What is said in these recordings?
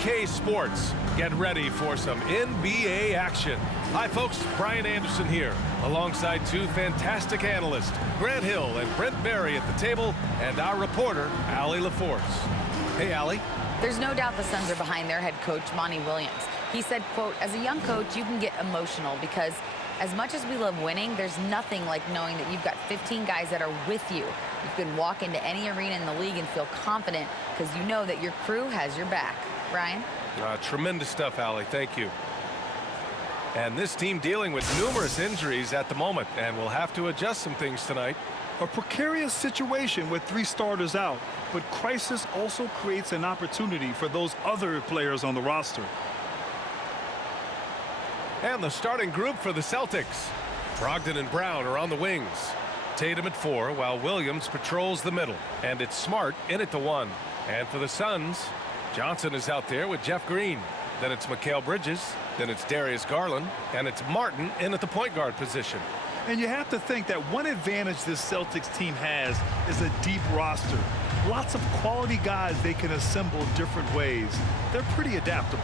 BK Sports. Get ready for some NBA action. Hi folks, Brian Anderson here, alongside two fantastic analysts, Grant Hill and Brent Berry at the table, and our reporter, Allie LaForce. Hey, Allie. There's no doubt the Suns are behind their head coach, Monty Williams. He said, quote, as a young coach, you can get emotional because as much as we love winning, there's nothing like knowing that you've got 15 guys that are with you. You can walk into any arena in the league and feel confident because you know that your crew has your back. Brian? Tremendous stuff, Allie. Thank you. And this team dealing with numerous injuries at the moment, and will have to adjust some things tonight. A precarious situation with 3 starters out, but crisis also creates an opportunity for those other players on the roster. And the starting group for the Celtics. Brogdon and Brown are on the wings. Tatum at 4, while Williams patrols the middle. And it's Smart in at the 1. And for the Suns, Johnson is out there with Jeff Green. Then it's Mikal Bridges. Then it's Darius Garland. And it's Martin in at the point guard position. And you have to think that one advantage this Celtics team has is a deep roster. Lots of quality guys they can assemble different ways. They're pretty adaptable.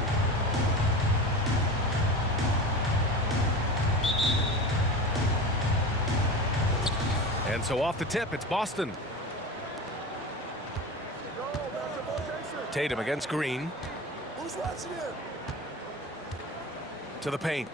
And so off the tip, it's Boston. Tatum against Green. Who's watching him? To the paint.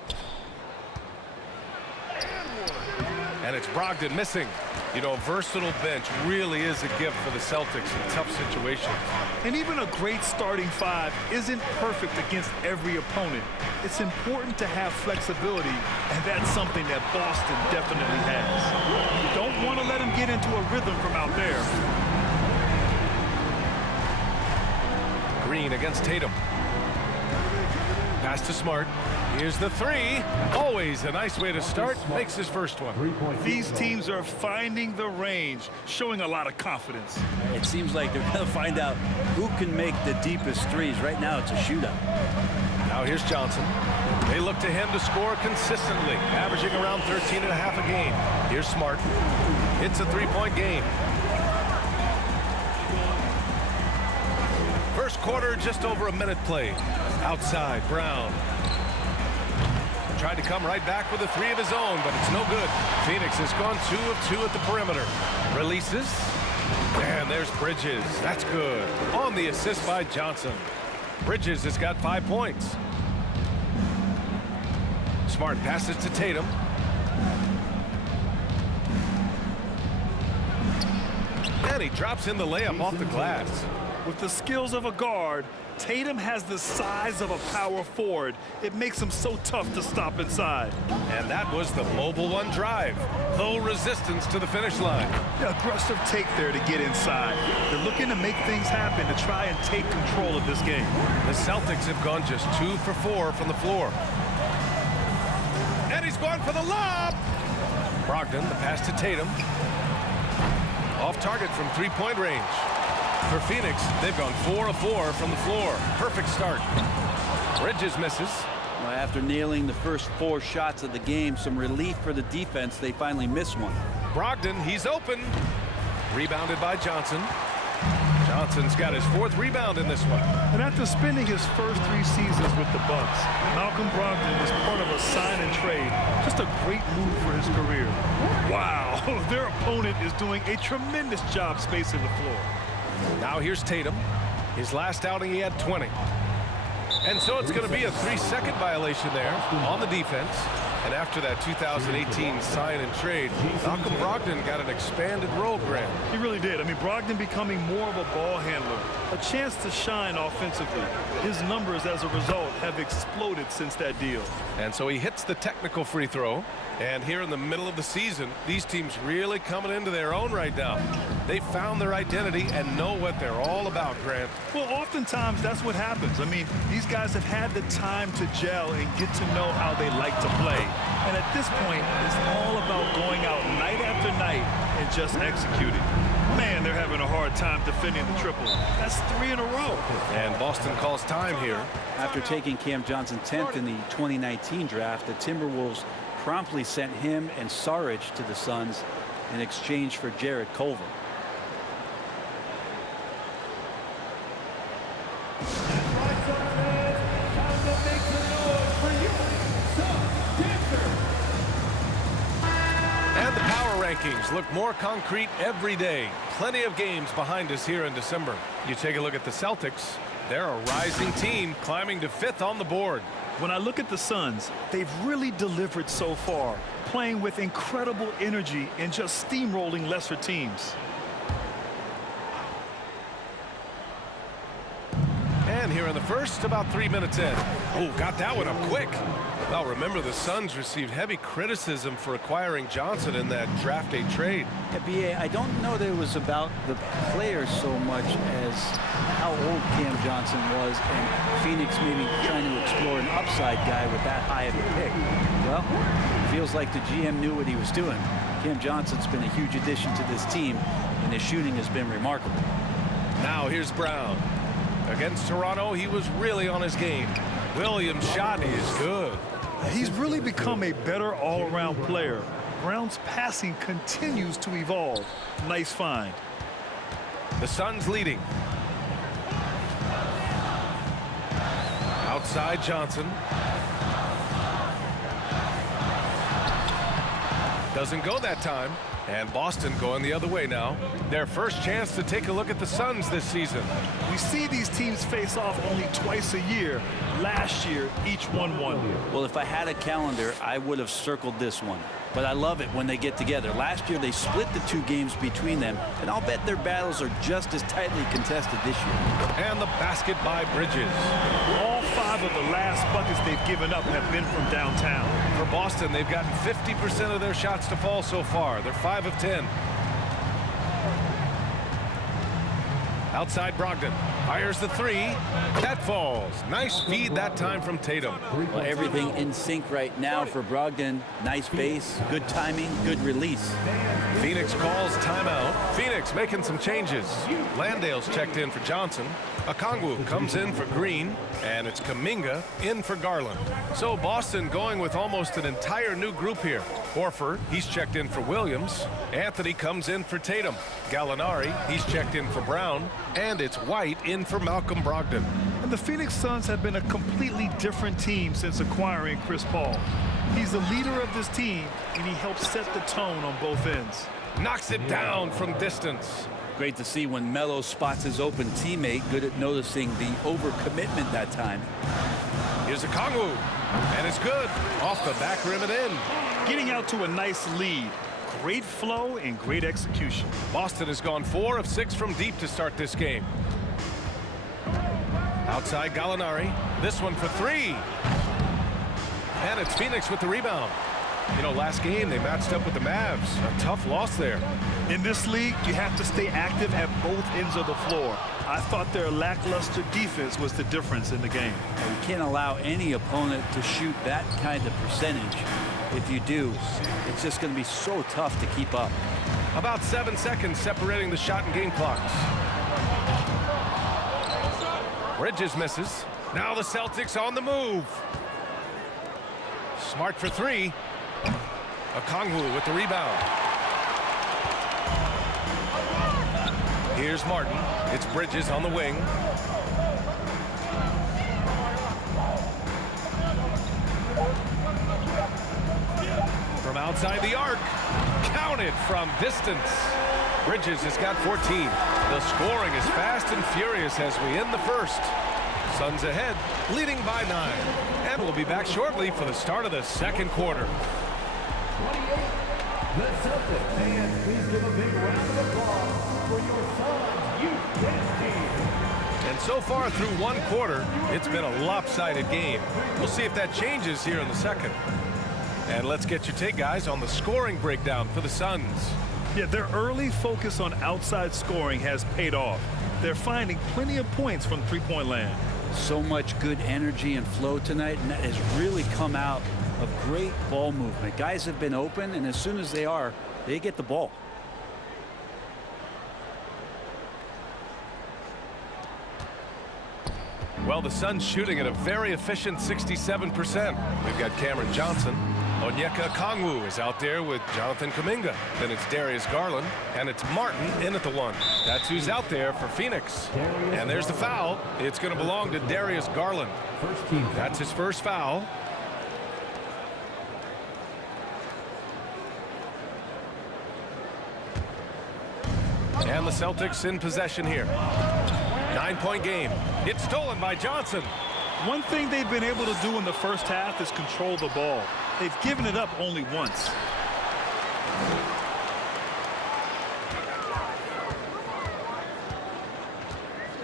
And it's Brogdon missing. You know, a versatile bench really is a gift for the Celtics in tough situations. And even a great starting 5 isn't perfect against every opponent. It's important to have flexibility, and that's something that Boston definitely has. You don't want to let him get into a rhythm from out there. Green against Tatum. Pass to Smart. Here's the 3. Always a nice way to start. Makes his first one. These teams are finding the range, showing a lot of confidence. It seems like they're going to find out who can make the deepest threes. Right now, it's a shootout. Now here's Johnson. They look to him to score consistently, averaging around 13.5 a game. Here's Smart. It's a 3-point game. First quarter, just over a minute played. Outside, Brown. Tried to come right back with a 3 of his own, but it's no good. Phoenix has gone 2 of 2 at the perimeter. Releases. And there's Bridges. That's good. On the assist by Johnson. Bridges has got 5 points. Smart passes to Tatum. And he drops in the layup off the glass. With the skills of a guard, Tatum has the size of a power forward. It makes him so tough to stop inside. And that was the mobile 1 drive. Low resistance to the finish line. Aggressive take there to get inside. They're looking to make things happen to try and take control of this game. The Celtics have gone just 2 for 4 from the floor. And he's going for the lob. Brogdon, the pass to Tatum. Off target from 3-point range. For Phoenix, they've gone 4 of 4 from the floor. Perfect start. Bridges misses. Well, after nailing the first 4 shots of the game, some relief for the defense. They finally missed one. Brogdon, he's open. Rebounded by Johnson. Johnson's got his 4th rebound in this one. And after spending his first 3 seasons with the Bucks, Malcolm Brogdon is part of a sign and trade. Just a great move for his career. Wow, their opponent is doing a tremendous job spacing the floor. Now here's Tatum. His last outing, he had 20. And so it's going to be a 3-second violation there on the defense. And after that 2018 sign and trade, Malcolm Brogdon got an expanded role, Grant. He really did. I mean, Brogdon becoming more of a ball handler, a chance to shine offensively. His numbers as a result have exploded since that deal. And so he hits the technical free throw. And here in the middle of the season, these teams really coming into their own right now. They found their identity and know what they're all about, Grant. Well, oftentimes that's what happens. I mean, these guys have had the time to gel and get to know how they like to play. And at this point, it's all about going out night after night and just executing. Man, they're having a hard time defending the triple. That's 3 in a row. And Boston calls time here. After taking Cam Johnson 10th in the 2019 draft, the Timberwolves promptly sent him and Saric to the Suns in exchange for Jarrett Culver. rankings look more concrete every day. Plenty of games behind us here in December. You take a look at the Celtics. They're a rising team climbing to 5th on the board. When I look at the Suns, they've really delivered so far, playing with incredible energy and just steamrolling lesser teams. And here in the first, about 3 minutes in. Oh, got that one up quick. Well, remember the Suns received heavy criticism for acquiring Johnson in that draft day trade. Yeah, B.A., I don't know that it was about the players so much as how old Cam Johnson was and Phoenix maybe trying to explore an upside guy with that high of a pick. Well, feels like the GM knew what he was doing. Cam Johnson's been a huge addition to this team, and his shooting has been remarkable. Now here's Brown. Against Toronto, he was really on his game. Williams' shot is good. He's really become a better all-around player. Brown's passing continues to evolve. Nice find. The Suns leading. Outside Johnson. Doesn't go that time. And Boston going the other way now. Their first chance to take a look at the Suns this season. We see these teams face off only twice a year. Last year, each won one. Well, if I had a calendar, I would have circled this one. But I love it when they get together. Last year, they split the 2 games between them, and I'll bet their battles are just as tightly contested this year. And the basket by Bridges. All 5 of the last buckets they've given up have been from downtown. For Boston, they've gotten 50% of their shots to fall so far. They're 5 of 10. Outside Brogdon. Fires the 3. That falls. Nice feed that time from Tatum. Well, everything in sync right now for Brogdon. Nice base, good timing, good release. Phoenix calls timeout. Phoenix making some changes. Landale's checked in for Johnson. Okongwu comes in for Green, and it's Kuminga in for Garland. So Boston going with almost an entire new group here. Horford, he's checked in for Williams. Anthony comes in for Tatum. Gallinari, he's checked in for Brown. And it's White in for Malcolm Brogdon. And the Phoenix Suns have been a completely different team since acquiring Chris Paul. He's the leader of this team, and he helps set the tone on both ends. Knocks it down from distance. Great to see when Melo spots his open teammate, good at noticing the overcommitment that time. Here's Okongwu, and it's good. Off the back rim and in. Getting out to a nice lead. Great flow and great execution. Boston has gone 4 of 6 from deep to start this game. Outside Gallinari. This one for 3. And it's Phoenix with the rebound. You know, last game they matched up with the Mavs. A tough loss there. In this league, you have to stay active at both ends of the floor. I thought their lackluster defense was the difference in the game. You can't allow any opponent to shoot that kind of percentage. If you do, it's just going to be so tough to keep up. About 7 seconds separating the shot and game clocks. Bridges misses. Now the Celtics on the move. Smart for 3. Okongwu with the rebound. Here's Martin. It's Bridges on the wing. From outside the arc. Counted from distance. Bridges has got 14. The scoring is fast and furious as we end the first. Suns ahead, leading by 9. And we'll be back shortly for the start of the second quarter. The Celtics, and please give a big round of applause for your Suns youth dance team. And so far through one quarter, it's been a lopsided game. We'll see if that changes here in the second. And let's get your take, guys, on the scoring breakdown for the Suns. Yeah, their early focus on outside scoring has paid off. They're finding plenty of points from three-point land. So much good energy and flow tonight, and that has really come out of great ball movement. Guys have been open, and as soon as they are, they get the ball. Well, the Suns shooting at a very efficient 67%. We've got Cameron Johnson. Onyeka Okongwu is out there with Jonathan Kuminga. Then it's Darius Garland, and it's Martin in at the 1. That's who's out there for Phoenix. And there's the foul. It's going to belong to Darius Garland. That's his first foul. And the Celtics in possession here. 9-point game. It's stolen by Johnson. One thing they've been able to do in the first half is control the ball. They've given it up only once.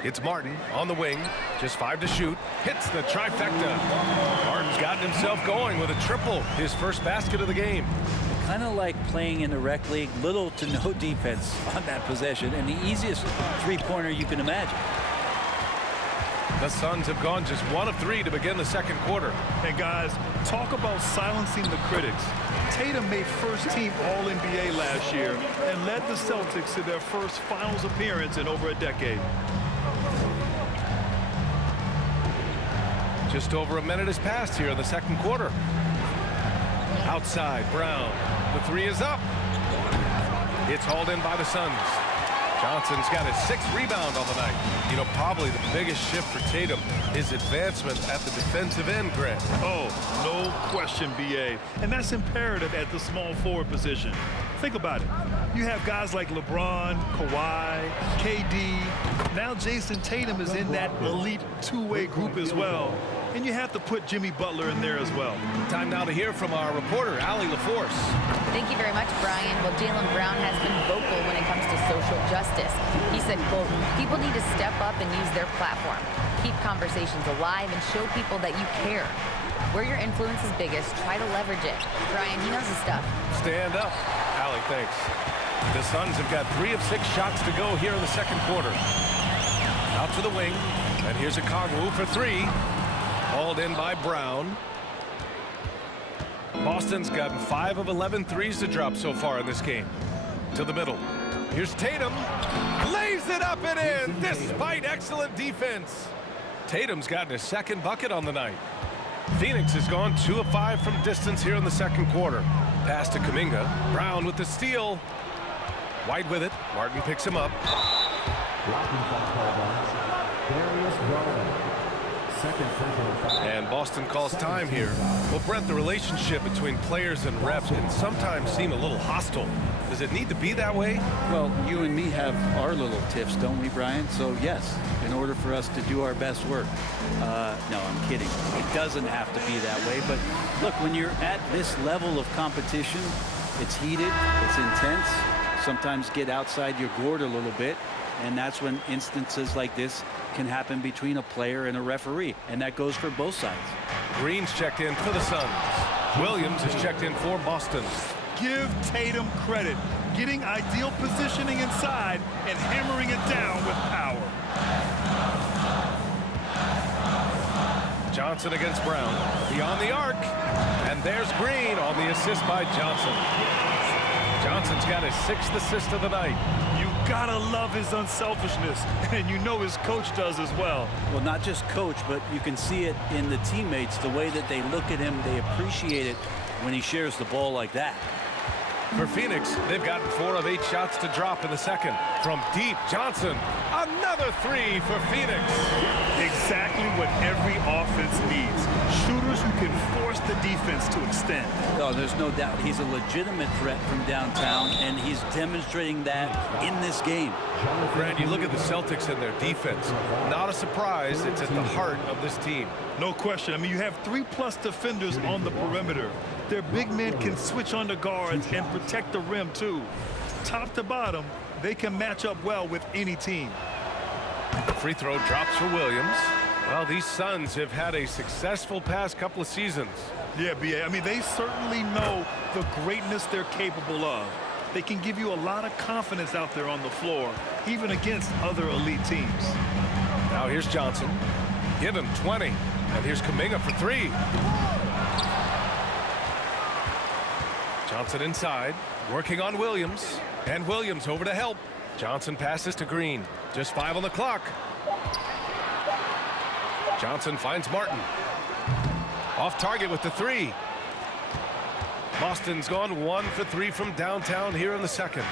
It's Martin on the wing. Just 5 to shoot. Hits the trifecta. Martin's gotten himself going with a triple. His first basket of the game. Kind of like playing in the rec league, little to no defense on that possession, and the easiest three-pointer you can imagine. The Suns have gone just 1 of 3 to begin the second quarter. And guys, talk about silencing the critics. Tatum made first-team All-NBA last year and led the Celtics to their first finals appearance in over a decade. Just over a minute has passed here in the second quarter. Outside, Brown. The three is up. It's hauled in by the Suns. Johnson's got his 6th rebound on the night. You know, probably the biggest shift for Tatum, his advancement at the defensive end, Grant. Oh, no question, B.A. And that's imperative at the small forward position. Think about it. You have guys like LeBron, Kawhi, KD. Now Jason Tatum is in that elite two-way group as well. And you have to put Jimmy Butler in there as well. Time now to hear from our reporter, Allie LaForce. Thank you very much, Brian. Well, Jaylen Brown has been vocal when it comes to social justice. He said, quote, people need to step up and use their platform. Keep conversations alive and show people that you care. Where your influence is biggest, try to leverage it. Brian, he knows his stuff. Stand up. Allie, thanks. The Suns have got 3 of 6 shots to go here in the second quarter. Out to the wing. And here's a Kongwu for 3. Hauled in by Brown. Boston's gotten 5 of 11 threes to drop so far in this game. To the middle. Here's Tatum. Lays it up and in despite excellent defense. Tatum's gotten his 2nd bucket on the night. Phoenix has gone 2 of 5 from distance here in the second quarter. Pass to Kuminga. Brown with the steal. White with it. Martin picks him up. And Boston calls time here. Well, Brent, the relationship between players and refs can sometimes seem a little hostile. Does it need to be that way? Well, you and me have our little tiffs, don't we, Brian? So, yes, in order for us to do our best work. No, I'm kidding. It doesn't have to be that way. But, look, when you're at this level of competition, it's heated, it's intense. Sometimes get outside your gourd a little bit. And that's when instances like this can happen between a player and a referee. And that goes for both sides. Green's checked in for the Suns. Williams is checked in for Boston. Give Tatum credit. Getting ideal positioning inside and hammering it down with power. Johnson against Brown. Beyond the arc. And there's Green on the assist by Johnson. Johnson's got his 6th assist of the night. You gotta love his unselfishness, and you know his coach does as well. Well, not just coach, but you can see it in the teammates, the way that they look at him. They appreciate it when he shares the ball like that. For Phoenix, they've gotten 4 of 8 shots to drop in the second. From deep, Johnson, another 3 for Phoenix. Exactly what every offense needs. Shooters who can force the defense to extend. Oh, there's no doubt he's a legitimate threat from downtown, and he's demonstrating that in this game. Grant, you look at the Celtics and their defense. Not a surprise, it's at the heart of this team. No question. I mean, you have 3+ defenders on the perimeter. Their big men can switch on the guards and protect the rim, too. Top to bottom, they can match up well with any team. The free throw drops for Williams. Well, these Suns have had a successful past couple of seasons. Yeah, B.A. I mean, they certainly know the greatness they're capable of. They can give you a lot of confidence out there on the floor, even against other elite teams. Now here's Johnson. Give him 20. And here's Kuminga for 3. Johnson inside, working on Williams. And Williams over to help. Johnson passes to Green. Just 5 on the clock. Johnson finds Martin. Off target with the 3. Boston's gone 1 for 3 from downtown here in the second.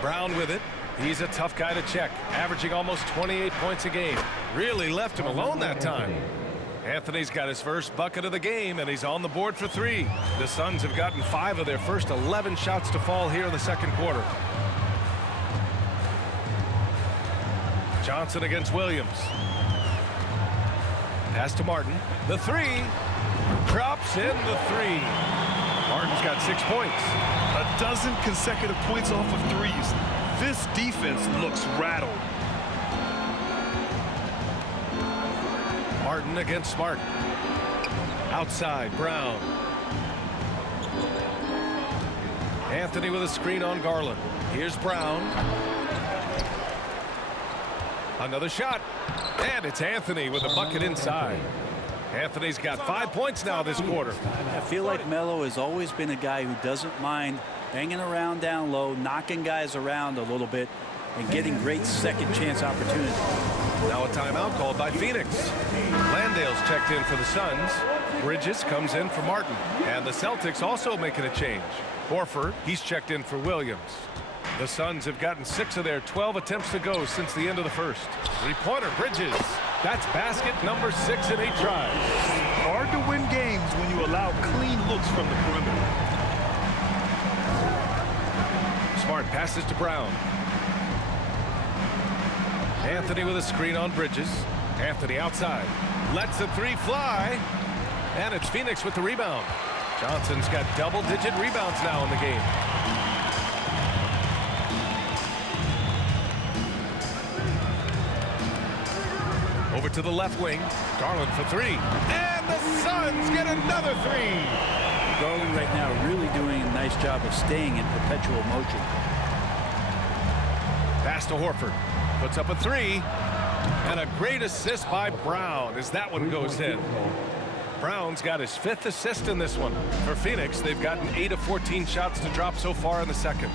Brown with it. He's a tough guy to check, averaging almost 28 points a game. Really left him alone that time. Anthony's got his first bucket of the game, and he's on the board for 3. The Suns have gotten 5 of their first 11 shots to fall here in the second quarter. Johnson against Williams. Pass to Martin. The 3. Drops in the 3. Martin's got 6 points. A dozen consecutive points off of threes. This defense looks rattled. Martin against Smart. Outside, Brown. Anthony with a screen on Garland. Here's Brown. Another shot. And it's Anthony with a bucket inside. Anthony's got 5 points now this quarter. I feel like Melo has always been a guy who doesn't mind hanging around down low, knocking guys around a little bit, and getting great second chance opportunities. Now a timeout called by Phoenix. Landale's checked in for the Suns. Bridges comes in for Martin. And the Celtics also making a change. Horford, he's checked in for Williams. The Suns have gotten 6 of their 12 attempts to go since the end of the first. 3-pointer, Bridges. That's basket number 6 in 8 tries. Hard to win games when you allow clean looks from the perimeter. Smart passes to Brown. Anthony with a screen on Bridges. Anthony outside. Lets the 3 fly. And it's Phoenix with the rebound. Johnson's got double-digit rebounds now in the game. Over to the left wing. Garland for 3. And the Suns get another 3. Garland right now really doing a nice job of staying in perpetual motion. Pass to Horford. Puts up a 3. And a great assist by Brown as that one goes in. Brown's got his 5th assist in this one. For Phoenix, they've gotten 8 of 14 shots to drop so far in the second.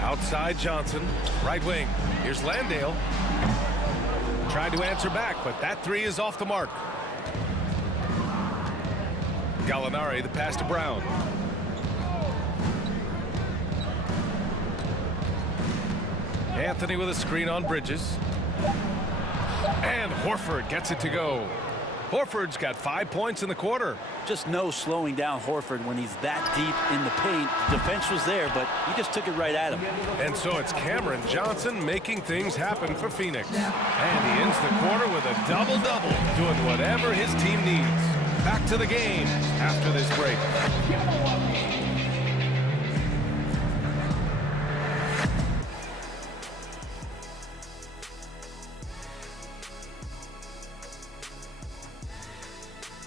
Outside Johnson. Right wing. Here's Landale. Tried to answer back, but that 3 is off the mark. Gallinari, the pass to Brown. Anthony with a screen on Bridges. And Horford gets it to go. Horford's got 5 points in the quarter. Just no slowing down Horford when he's that deep in the paint. The defense was there, but he just took it right at him. And so it's Cameron Johnson making things happen for Phoenix. And he ends the quarter with a double-double, doing whatever his team needs. Back to the game after this break.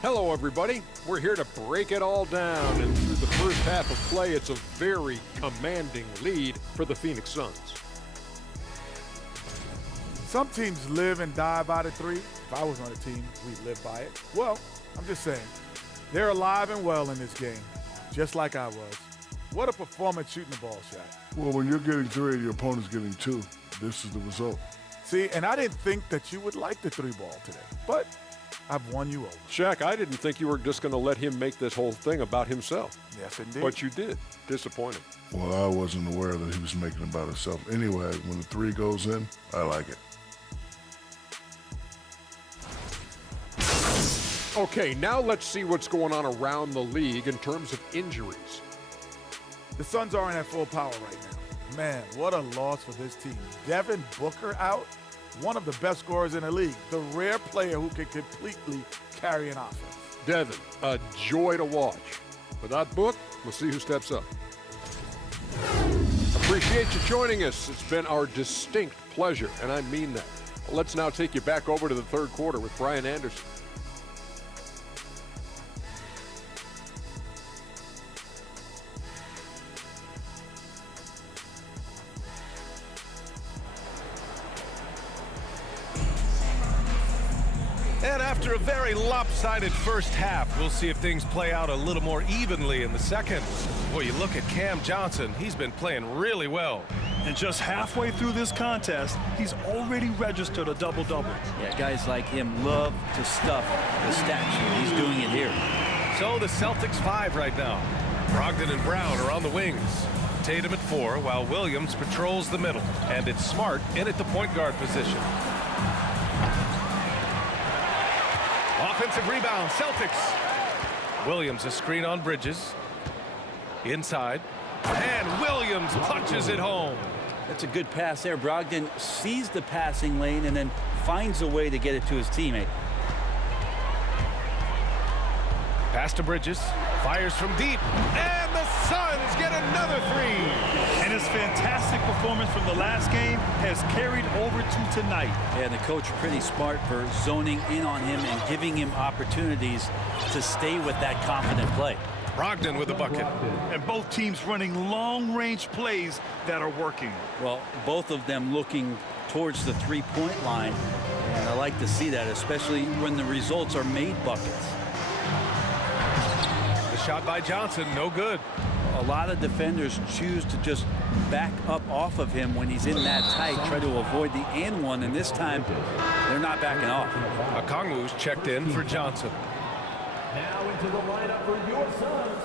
Hello, everybody. We're here to break it all down, and through the first half of play, it's a very commanding lead for the Phoenix Suns. Some teams live and die by the 3. If I was on a team, we'd live by it. Well, I'm just saying, they're alive and well in this game, just like I was. What a performance shooting the ball shot. Well, when you're getting 3 and your opponent's getting 2, this is the result. See, and I didn't think that you would like the 3 ball today, but I've won you over. Shaq, I didn't think you were just going to let him make this whole thing about himself. Yes, indeed. But you did. Disappointing. Well, I wasn't aware that he was making it about himself. Anyway, when the 3 goes in, I like it. Okay, now let's see what's going on around the league in terms of injuries. The Suns aren't at full power right now. Man, what a loss for this team. Devin Booker out, one of the best scorers in the league, the rare player who can completely carry an offense. Devin, a joy to watch. Without Book, we'll see who steps up. Appreciate you joining us. It's been our distinct pleasure, and I mean that. Let's now take you back over to the third quarter with Brian Anderson. And after a very lopsided first half, we'll see if things play out a little more evenly in the second. Boy, you look at Cam Johnson, he's been playing really well. And just halfway through this contest, he's already registered a double-double. Yeah, guys like him love to stuff the stat sheet. He's doing it here. So the Celtics 5 right now. Brogdon and Brown are on the wings. Tatum at 4, while Williams patrols the middle. And it's Smart in at the point guard position. Offensive rebound, Celtics. Williams a screen on Bridges. Inside. And Williams punches it home. That's a good pass there. Brogdon sees the passing lane and then finds a way to get it to his teammate. Pass to Bridges. Fires from deep. And the Suns get another three. And his fantastic performance from the last game has carried over to tonight. And the coach pretty smart for zoning in on him and giving him opportunities to stay with that confident play. Brogdon with a bucket. And both teams running long-range plays that are working. Well, both of them looking towards the three-point line. And I like to see that, especially when the results are made buckets. The shot by Johnson, no good. A lot of defenders choose to just back up off of him when he's in that tight, try to avoid the and one, and this time they're not backing off. Okongwu's checked in for Johnson. Now into the lineup for your Suns,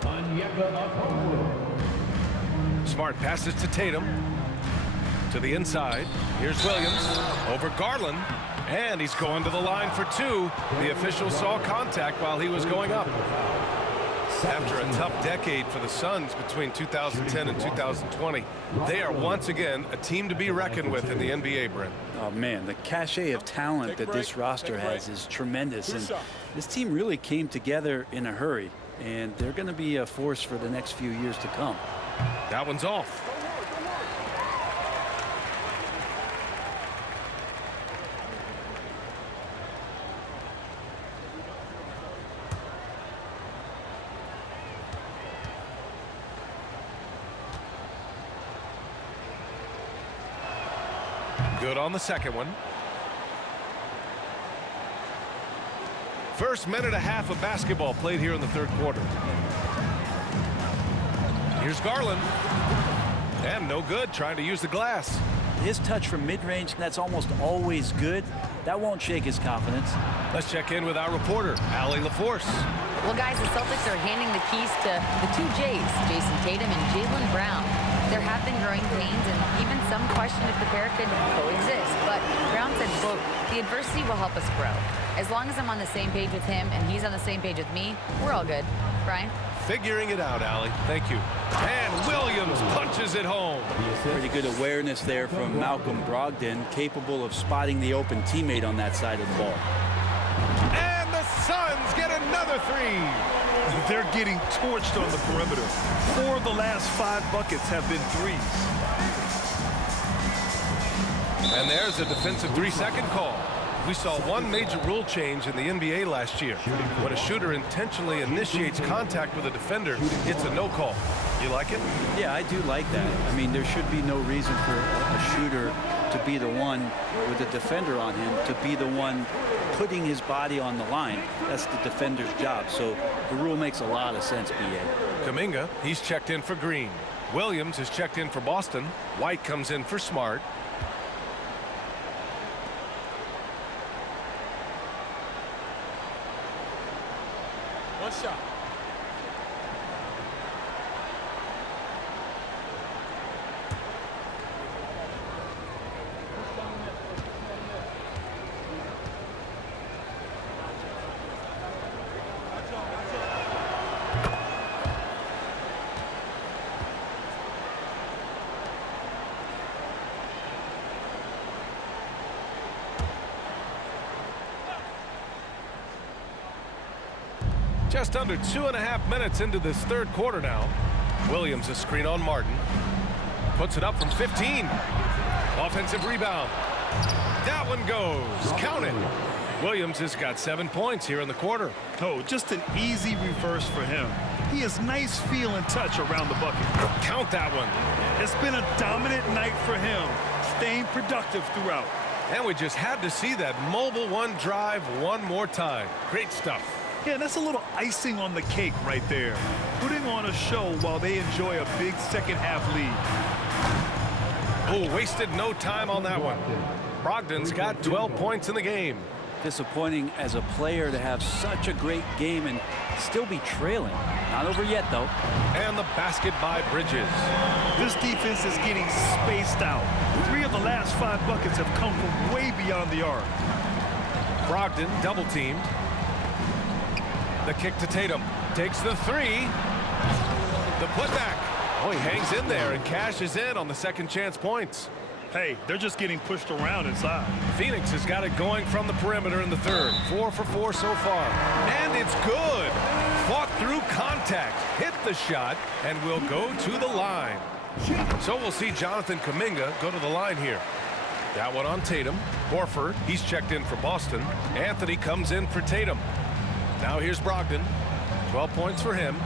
Onyeka Okongwu. Smart passes to Tatum. To the inside. Here's Williams over Garland. And he's going to the line for two. The official saw contact while he was going up. After a tough decade for the Suns between 2010 and 2020, they are once again a team to be reckoned with in the NBA, Brent. Oh, man, the cachet of talent that this roster has is tremendous. And this team really came together in a hurry. And they're going to be a force for the next few years to come. That one's off. Good on the second one. First minute and a half of basketball played here in the third quarter. Here's Garland. And no good, trying to use the glass. His touch from mid-range, that's almost always good. That won't shake his confidence. Let's check in with our reporter, Allie LaForce. Well, guys, the Celtics are handing the keys to the two J's, Jason Tatum and Jaylen Brown. There have been growing pains and even some question if the pair could coexist. But Brown said, quote, the adversity will help us grow. As long as I'm on the same page with him and he's on the same page with me, we're all good. Brian? Figuring it out, Allie. Thank you. And Williams punches it home. Pretty good awareness there from Malcolm Brogdon, capable of spotting the open teammate on that side of the ball. And the Suns get another three. They're getting torched on the perimeter. 4 of the last 5 buckets have been threes. And there's a defensive 3-second call. We saw one major rule change in the NBA last year. When a shooter intentionally initiates contact with a defender, it's a no call. You like it? Yeah, I do like that. I mean, there should be no reason for a shooter to be the one with a defender on him, to be the one putting his body on the line. That's the defender's job. So the rule makes a lot of sense, B.A. Kuminga, he's checked in for Green. Williams is checked in for Boston. White comes in for Smart. One shot. Just under 2.5 minutes into this third quarter now. Williams a screen on Martin. Puts it up from 15. Offensive rebound. That one goes. Count it. Williams has got 7 points here in the quarter. Oh, just an easy reverse for him. He has nice feel and touch around the bucket. Count that one. It's been a dominant night for him, staying productive throughout. And we just had to see that mobile one drive one more time. Great stuff. Yeah, that's a little icing on the cake right there. Putting on a show while they enjoy a big second half lead. Oh, wasted no time on that one. Brogdon's got 12 points in the game. Disappointing as a player to have such a great game and still be trailing. Not over yet, though. And the basket by Bridges. This defense is getting spaced out. 3 of the last 5 buckets have come from way beyond the arc. Brogdon double teamed. The kick to Tatum. Takes the 3. The putback. Oh, he hangs in there and cashes in on the second chance points. Hey, they're just getting pushed around inside. Phoenix has got it going from the perimeter in the third. 4 for 4 so far. And it's good. Fought through contact, hit the shot, and will go to the line. So we'll see Jonathan Kuminga go to the line here. That one on Tatum. Horford, he's checked in for Boston. Anthony comes in for Tatum. Now here's Brogdon. 12 points for him.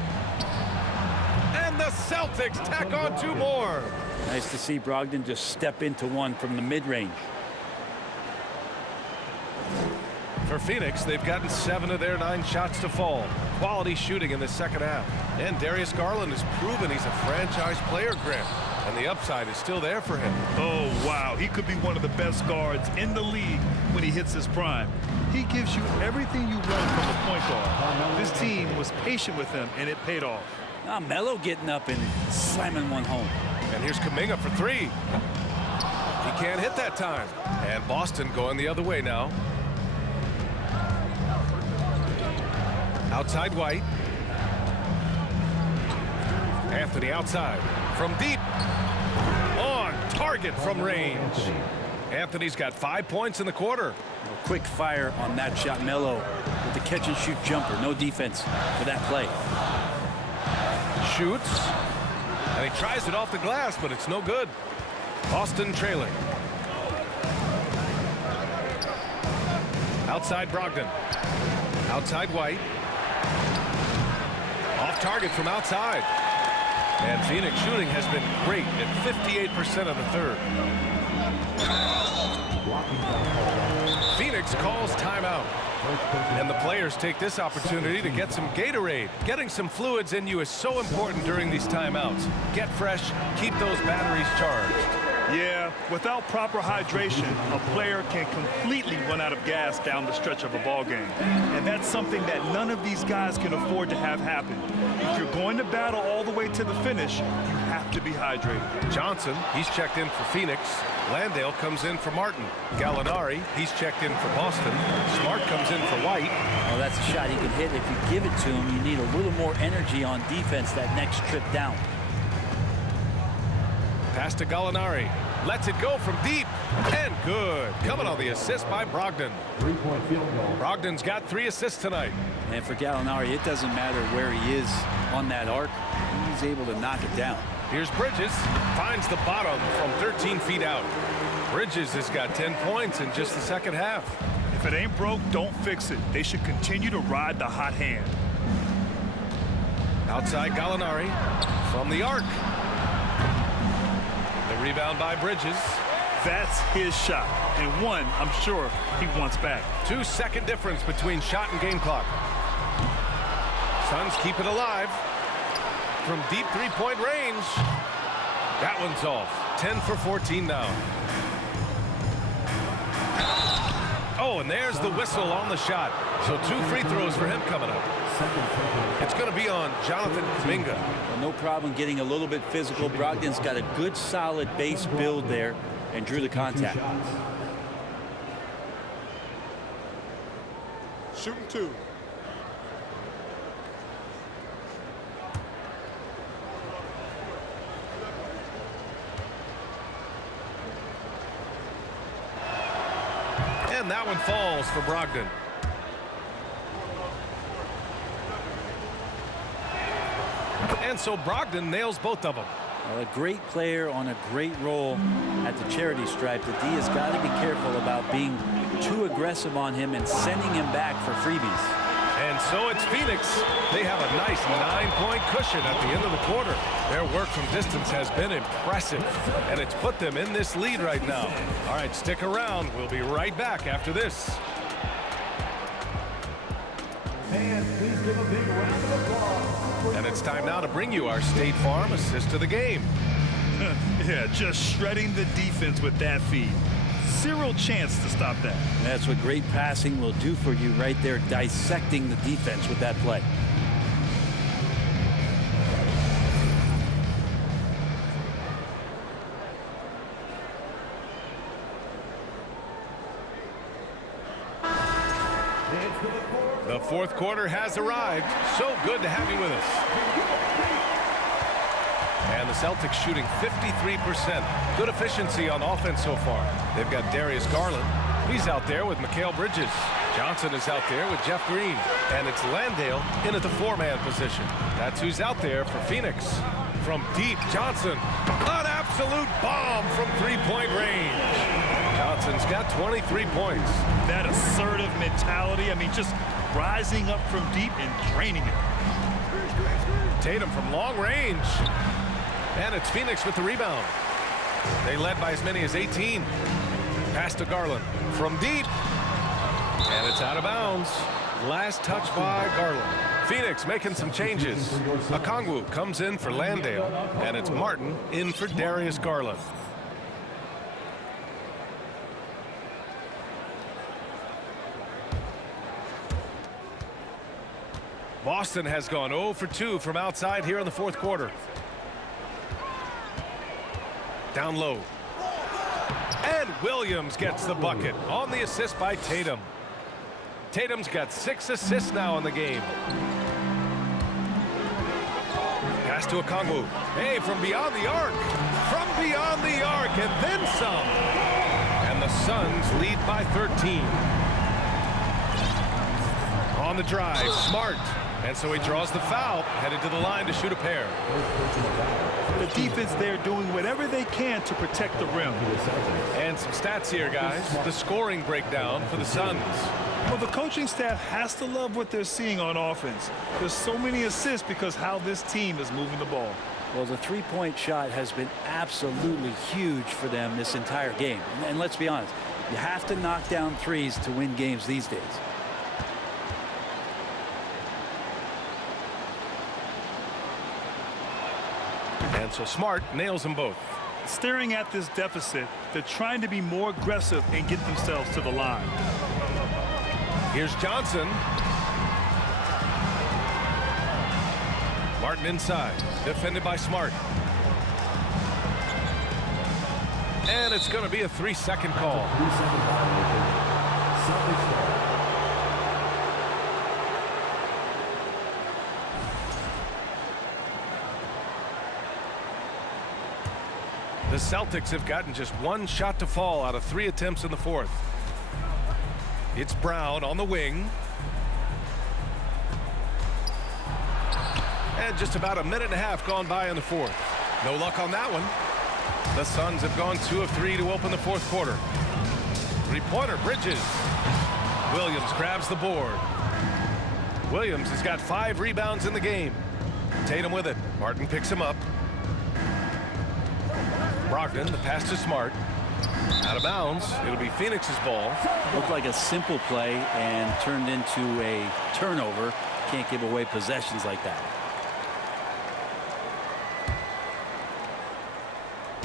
And the Celtics tack on 2 more. Nice to see Brogdon just step into one from the mid-range. For Phoenix, they've gotten 7 of their 9 shots to fall. Quality shooting in the second half. And Darius Garland has proven he's a franchise player, Grant. And the upside is still there for him. Oh, wow. He could be one of the best guards in the league when he hits his prime. He gives you everything you want from a point guard. This team was patient with him, and it paid off. Now Melo getting up and slamming one home. And here's Kuminga for 3. He can't hit that time. And Boston going the other way now. Outside White. Anthony outside. From deep. On target from range. Anthony's got 5 points in the quarter. Quick fire on that shot. Melo with the catch-and-shoot jumper. No defense for that play. Shoots. And he tries it off the glass, but it's no good. Boston trailing. Outside Brogdon. Outside White. Off target from outside. And Phoenix shooting has been great at 58% of the third. Phoenix calls timeout. And the players take this opportunity to get some Gatorade. Getting some fluids in you is so important during these timeouts. Get fresh, keep those batteries charged. Yeah, without proper hydration, a player can completely run out of gas down the stretch of a ball game. And that's something that none of these guys can afford to have happen. If you're going to battle all the way to the finish, you have to be hydrated. Johnson, he's checked in for Phoenix. Landale comes in for Martin. Gallinari, he's checked in for Boston. Smart comes in for White. Well, that's a shot he can hit. If you give it to him, you need a little more energy on defense that next trip down. Pass to Gallinari. Lets it go from deep. And good. Coming on the assist by Brogdon. 3-point field goal. Brogdon's got 3 assists tonight. And for Gallinari, it doesn't matter where he is on that arc. He's able to knock it down. Here's Bridges. Finds the bottom from 13 feet out. Bridges has got 10 points in just the second half. If it ain't broke, don't fix it. They should continue to ride the hot hand. Outside Gallinari from the arc. The rebound by Bridges. That's his shot, and one I'm sure he wants back. 2-second difference between shot and game clock. Suns keep it alive. From deep 3-point range. That one's off. 10 for 14 now. Oh, and there's the whistle on the shot. So 2 free throws for him coming up. It's going to be on Jonathan Kuminga. Well, no problem getting a little bit physical. Brogdon's got a good, solid base build there and drew the contact. Shooting 2. And that one falls for Brogdon. And so Brogdon nails both of them. Well, a great player on a great role at the charity stripe. The D has got to be careful about being too aggressive on him and sending him back for freebies. And so it's Phoenix. They have a nice 9-point cushion at the end of the quarter. Their work from distance has been impressive, and it's put them in this lead right now. All right, stick around. We'll be right back after this. And please give a big round of applause. And it's time now to bring you our State Farm assist of the game. Yeah, just shredding the defense with that feed. zero chance to stop that. And that's what great passing will do for you right there, dissecting the defense with that play. The fourth quarter has arrived. So good to have you with us. And the Celtics shooting 53%. Good efficiency on offense so far. They've got Darius Garland. He's out there with Mikal Bridges. Johnson is out there with Jeff Green. And it's Landale in at the four-man position. That's who's out there for Phoenix. From deep, Johnson. An absolute bomb from three-point range. Johnson's got 23 points. That assertive mentality, I mean, just rising up from deep and draining it. Tatum from long range. And it's Phoenix with the rebound. They led by as many as 18. Pass to Garland from deep. And it's out of bounds. Last touch by Garland. Phoenix making some changes. Okongwu comes in for Landale. And it's Martin in for Darius Garland. Boston has gone 0 for 2 from outside here in the fourth quarter. Down low. And Williams gets the bucket on the assist by Tatum. Tatum's got 6 assists now in the game. Pass to Okongwu. Hey, from beyond the arc. From beyond the arc and then some. And the Suns lead by 13. On the drive, Smart. And so he draws the foul, headed to the line to shoot a pair. The defense there doing whatever they can to protect the rim. And some stats here, guys. The scoring breakdown for the Suns. Well, the coaching staff has to love what they're seeing on offense. There's so many assists because how this team is moving the ball. Well, the three-point shot has been absolutely huge for them this entire game. And let's be honest, you have to knock down threes to win games these days. And so Smart nails them both. Staring at this deficit, they're trying to be more aggressive and get themselves to the line. Here's Johnson. Martin inside, defended by Smart. And it's going to be a 3-second call. The Celtics have gotten just one shot to fall out of 3 attempts in the fourth. It's Brown on the wing. And just about a minute and a half gone by in the fourth. No luck on that one. The Suns have gone 2 of 3 to open the fourth quarter. Three-pointer, Bridges. Williams grabs the board. Williams has got 5 rebounds in the game. Tatum with it. Martin picks him up. Brogdon, the pass to Smart. Out of bounds. It'll be Phoenix's ball. Looked like a simple play and turned into a turnover. Can't give away possessions like that.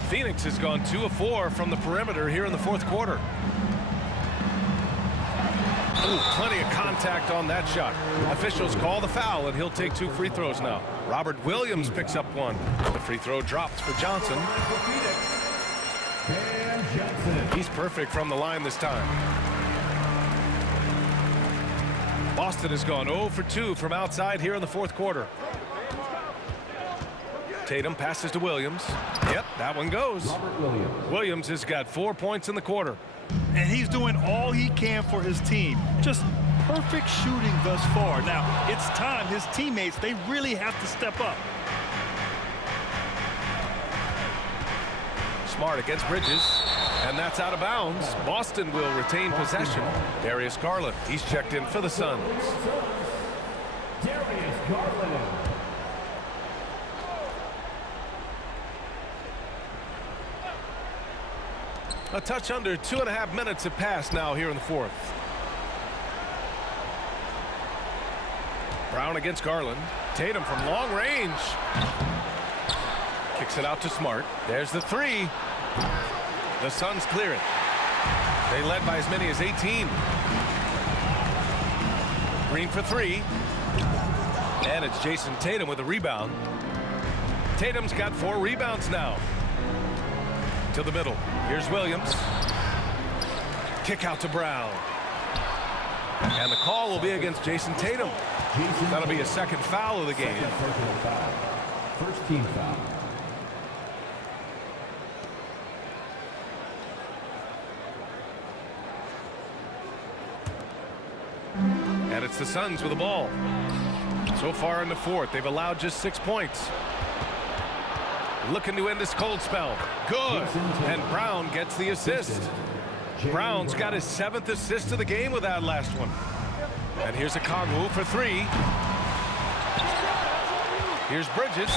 Phoenix has gone 2 of 4 from the perimeter here in the fourth quarter. Ooh, plenty of contact on that shot. Officials call the foul, and he'll take 2 free throws now. Robert Williams picks up 1. The free throw drops for Johnson. He's perfect from the line this time. Boston has gone 0 for 2 from outside here in the fourth quarter. Tatum passes to Williams. Yep, that one goes. Williams has got 4 points in the quarter. And he's doing all he can for his team. Just perfect shooting thus far. Now, it's time. His teammates, they really have to step up. Smart against Bridges. And that's out of bounds. Boston will retain possession. Darius Garland, he's checked in for the Suns. Darius Garland. A touch under 2.5 minutes have passed now here in the fourth. Brown against Garland. Tatum from long range. Kicks it out to Smart. There's the 3. The Suns clear it. They led by as many as 18. Green for three. And it's Jason Tatum with a rebound. Tatum's got 4 rebounds now. To the middle. Here's Williams. Kick out to Brown. And the call will be against Jason Tatum. That'll be a second foul of the game. First team foul. And it's the Suns with the ball. So far in the fourth, they've allowed just 6 points. Looking to end this cold spell. Good. And Brown gets the assist. Brown's got his 7th assist of the game with that last one. And here's a Kongwu for 3. Here's Bridges.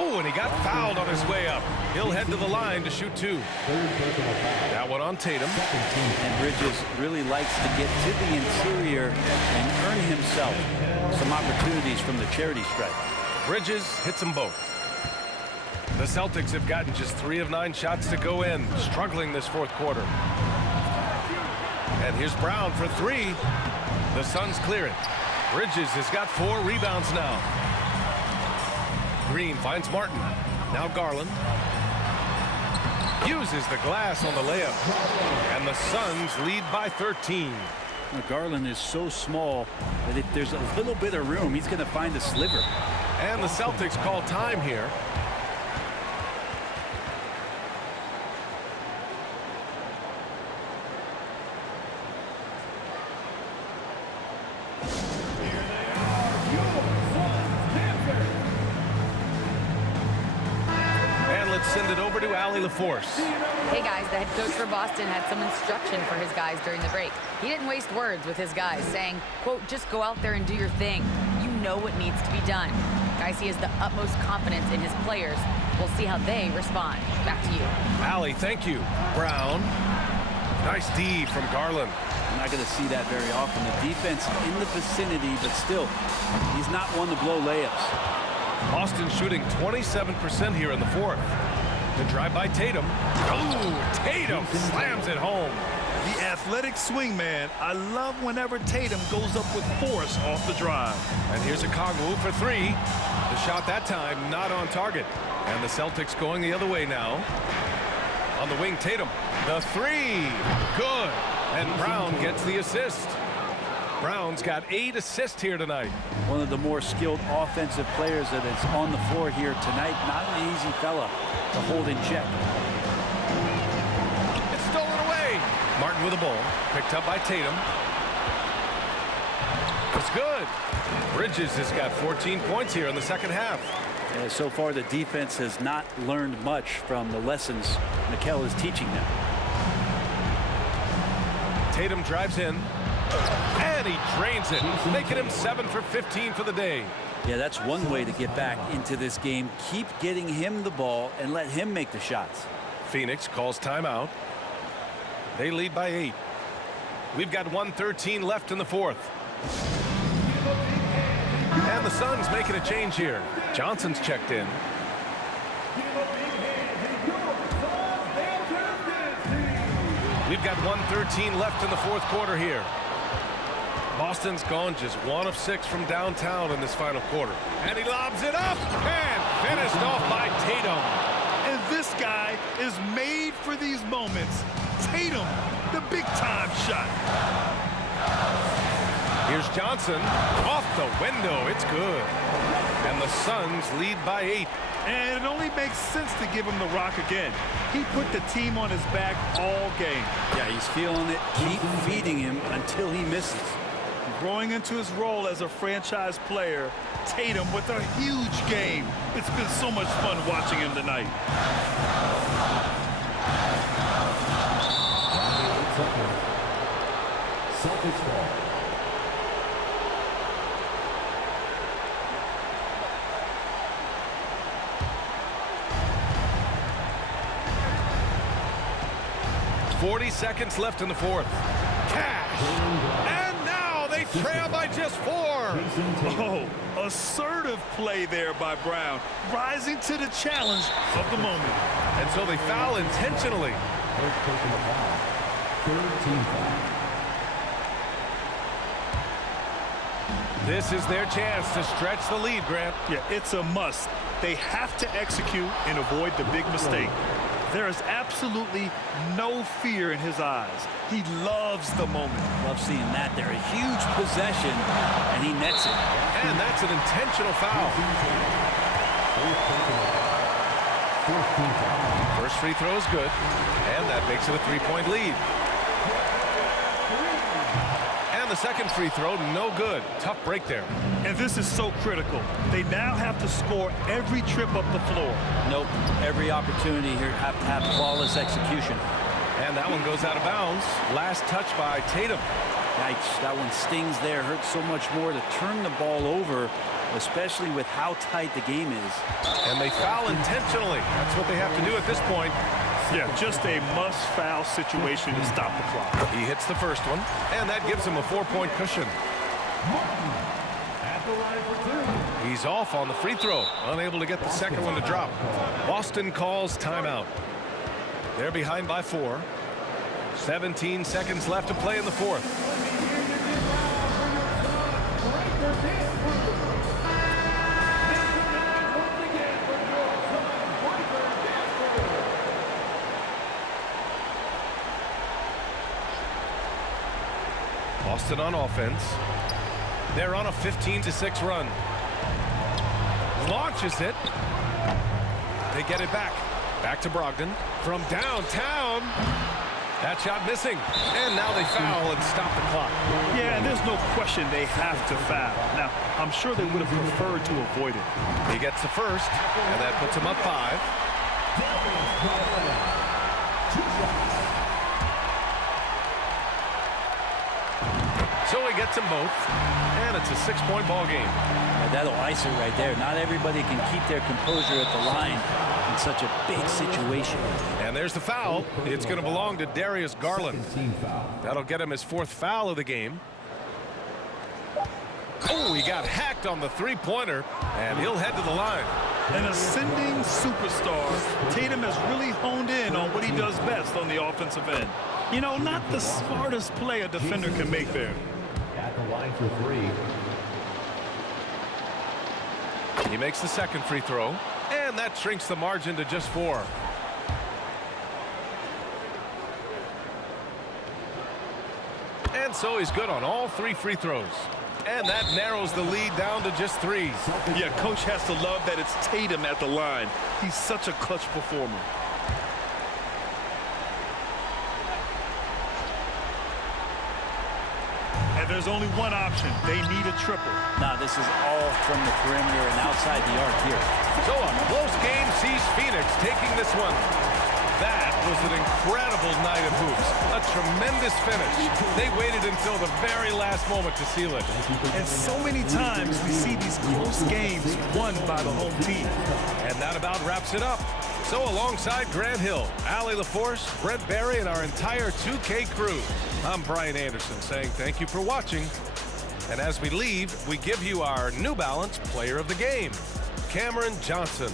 Oh, and he got fouled on his way up. He'll head to the line to shoot 2. That one on Tatum. And Bridges really likes to get to the interior and earn himself some opportunities from the charity stripe. Bridges hits them both. The Celtics have gotten just 3 of 9 shots to go in, struggling this fourth quarter. And here's Brown for 3. The Suns clear it. Bridges has got 4 rebounds now. Green finds Martin. Now Garland. Uses the glass on the layup. And the Suns lead by 13. Now, Garland is so small that if there's a little bit of room, he's going to find a sliver. And the Celtics call time here. Send it over to Allie LaForce. Hey guys, the head coach for Boston had some instruction for his guys during the break. He didn't waste words with his guys, saying, quote, just go out there and do your thing. You know what needs to be done. Guys, he has the utmost confidence in his players. We'll see how they respond. Back to you. Allie, thank you. Brown. Nice D from Garland. I'm not going to see that very often. The defense in the vicinity, but still, he's not one to blow layups. Boston shooting 27% here in the fourth. The drive by Tatum. Oh, Tatum slams it home. The athletic swing man. I love whenever Tatum goes up with force off the drive. And here's a Kongwu for 3. The shot that time not on target. And the Celtics going the other way now. On the wing, Tatum. The 3. Good. And Brown gets the assist. Brown's got 8 assists here tonight. One of the more skilled offensive players that is on the floor here tonight. Not an easy fella to hold in check. It's stolen away. Martin with the ball. Picked up by Tatum. It's good. Bridges has got 14 points here in the second half. And so far, the defense has not learned much from the lessons Mikel is teaching them. Tatum drives in. And he drains it, making him 7 for 15 for the day. Yeah, that's one way to get back into this game. Keep getting him the ball and let him make the shots. Phoenix calls timeout. They lead by 8. We've got 1:13 left in the fourth. And the Suns making a change here. Johnson's checked in. We've got 1:13 left in the fourth quarter here. Boston's gone just 1 of 6 from downtown in this final quarter. And he lobs it up and finished off by Tatum. And this guy is made for these moments. Tatum, the big-time shot. Here's Johnson off the window. It's good. And the Suns lead by 8. And it only makes sense to give him the rock again. He put the team on his back all game. Yeah, he's feeling it. Keep feeding him until he misses. Growing into his role as a franchise player, Tatum with a huge game. It's been so much fun watching him tonight. Celtics ball. .40 seconds left in the fourth. Cash. And now they trail by just 4. Oh, assertive play there by Brown, rising to the challenge of the moment. And so they foul intentionally. Third team foul. This is their chance to stretch the lead, Grant. Yeah, it's a must. They have to execute and avoid the big mistake. There is absolutely no fear in his eyes. He loves the moment. Love seeing that there. A huge possession, and he nets it. And that's an intentional foul. First free throw is good, and that makes it a 3-point lead. And the second free throw, no good. Tough break there. And this is so critical. They now have to score every trip up the floor. Nope. Every opportunity here have to have flawless execution. And that one goes out of bounds. Last touch by Tatum. Yikes, that one stings there. Hurts so much more to turn the ball over, especially with how tight the game is. And they foul intentionally. That's what they have to do at this point. Yeah, just a must-foul situation to stop the clock. He hits the first one, and that gives him a 4-point cushion. At the line for two. He's off on the free throw, unable to get the second one to drop. Boston calls timeout. They're behind by 4. 17 seconds left to play in the fourth. Boston on offense. They're on a 15-6 run. Launches it. They get it back. Back to Brogdon from downtown. That shot missing. And now they foul and stop the clock. Yeah, and there's no question they have to foul. Now, I'm sure they would have preferred to avoid it. He gets the first, and that puts him up 5. So he gets them both, and it's a 6-point ball game. Yeah, that'll ice it right there. Not everybody can keep their composure at the line in such a big situation. And there's the foul. It's going to belong to Darius Garland. Team foul. That'll get him his 4th foul of the game. Oh, he got hacked on the 3-pointer, and he'll head to the line. An ascending superstar, Tatum has really honed in on what he does best on the offensive end. You know, not the smartest play a defender can make there. At the line for 3. He makes the second free throw, and that shrinks the margin to just 4. And so he's good on all 3 free throws. And that narrows the lead down to just 3. Yeah, coach has to love that it's Tatum at the line. He's such a clutch performer. And there's only one option. They need a triple. Now, this is all from the perimeter and outside the arc here. So a close game sees Phoenix taking this one. That was an incredible night of hoops. A tremendous finish. They waited until the very last moment to seal it. And so many times we see these close games won by the home team. And that about wraps it up. So alongside Grant Hill, Allie LaForce, Brent Barry, and our entire 2K crew, I'm Brian Anderson saying thank you for watching. And as we leave, we give you our New Balance Player of the Game, Cameron Johnson.